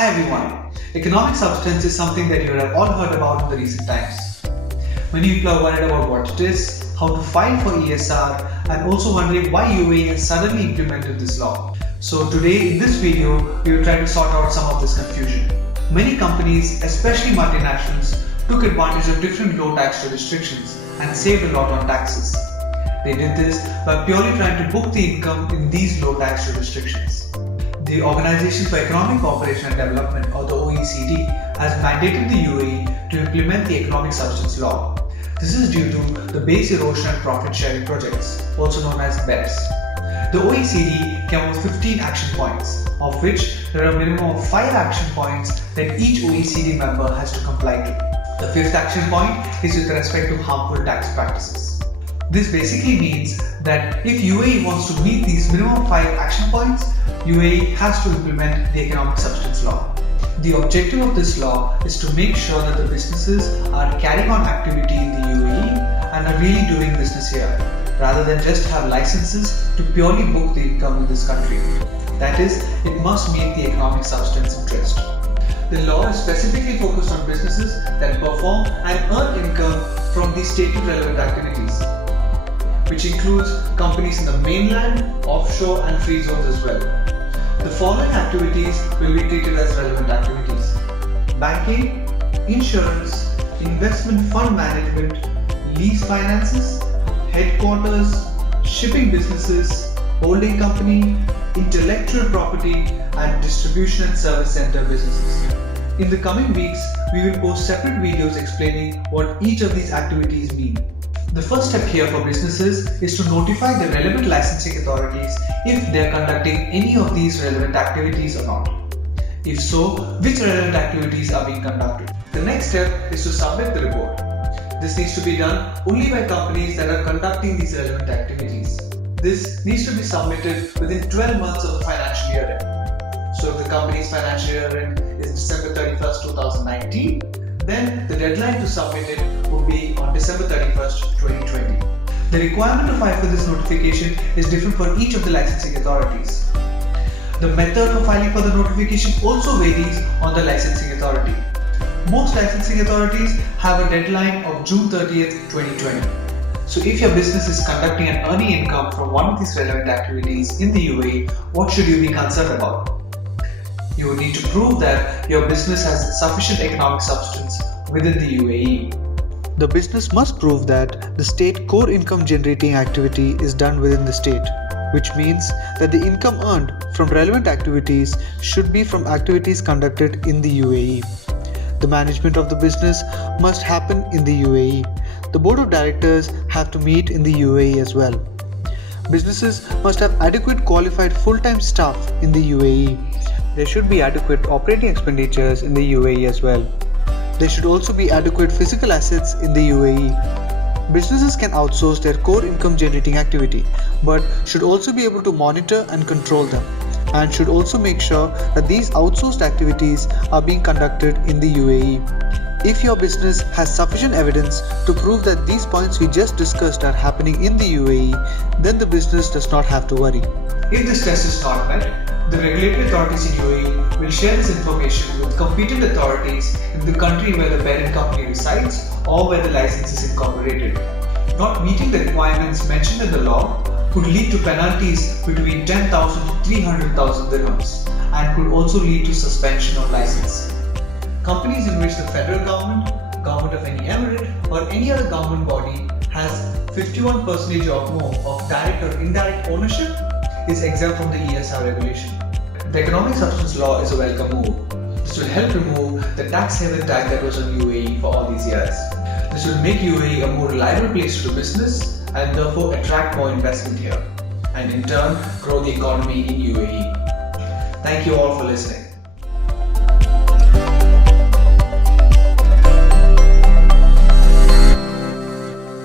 Hi everyone. Economic substance is something that you have all heard about in the recent times. Many people are worried about what it is, how to file for ESR, and also wondering why UAE has suddenly implemented this law. So today in this video, we will try to sort out some of this confusion. Many companies, especially multinationals, took advantage of different low tax restrictions and saved a lot on taxes. They did this by purely trying to book the income in these low tax restrictions. The Organization for Economic Cooperation and Development, or the OECD, has mandated the UAE to implement the Economic Substance Law. This is due to the Base Erosion and Profit Sharing Projects, also known as BEPS. The OECD came up with 15 action points, of which there are a minimum of 5 action points that each OECD member has to comply to. The 5th action point is with respect to harmful tax practices. This basically means that if UAE wants to meet these minimum 5 action points, UAE has to implement the Economic Substance Law. The objective of this law is to make sure that the businesses are carrying on activity in the UAE and are really doing business here, rather than just have licenses to purely book the income in this country. That is, it must meet the economic substance interest. The law is specifically focused on businesses that perform and earn income from these stated relevant activities, which includes companies in the mainland, offshore and free zones as well. The following activities will be treated as relevant activities: banking, insurance, investment fund management, lease finances, headquarters, shipping businesses, holding company, intellectual property and distribution and service center businesses. In the coming weeks, we will post separate videos explaining what each of these activities mean. The first step here for businesses is to notify the relevant licensing authorities if they are conducting any of these relevant activities or not. If so, which relevant activities are being conducted. The next step is to submit the report. This needs to be done only by companies that are conducting these relevant activities. This needs to be submitted within 12 months of the financial year end. So if the company's financial year end is December 31st, 2019, then the deadline to submit it will be on December 31st, 2020. The requirement to file for this notification is different for each of the licensing authorities. The method for filing for the notification also varies on the licensing authority. Most licensing authorities have a deadline of June 30th, 2020. So if your business is conducting and earning income from one of these relevant activities in the UAE, what should you be concerned about? You will need to prove that your business has sufficient economic substance within the UAE. The business must prove that the state core income generating activity is done within the state, which means that the income earned from relevant activities should be from activities conducted in the UAE. The management of the business must happen in the UAE. The board of directors have to meet in the UAE as well. Businesses must have adequate qualified full-time staff in the UAE. There should be adequate operating expenditures in the UAE as well. There should also be adequate physical assets in the UAE. Businesses can outsource their core income generating activity, but should also be able to monitor and control them, and should also make sure that these outsourced activities are being conducted in the UAE. If your business has sufficient evidence to prove that these points we just discussed are happening in the UAE, then the business does not have to worry. If this test is not met, the regulatory authorities in UAE will share this information with competent authorities in the country where the parent company resides or where the license is incorporated. Not meeting the requirements mentioned in the law could lead to penalties between 10,000 to 300,000 dirhams and could also lead to suspension of license. Companies in which the federal government, government of any emirate or any other government body has 51% or more of direct or indirect ownership is exempt from the ESR regulation. The Economic Substance Law is a welcome move. This will help remove the tax haven tag that was on UAE for all these years. This will make UAE a more reliable place to do business and therefore attract more investment here, and in turn grow the economy in UAE. Thank you all for listening.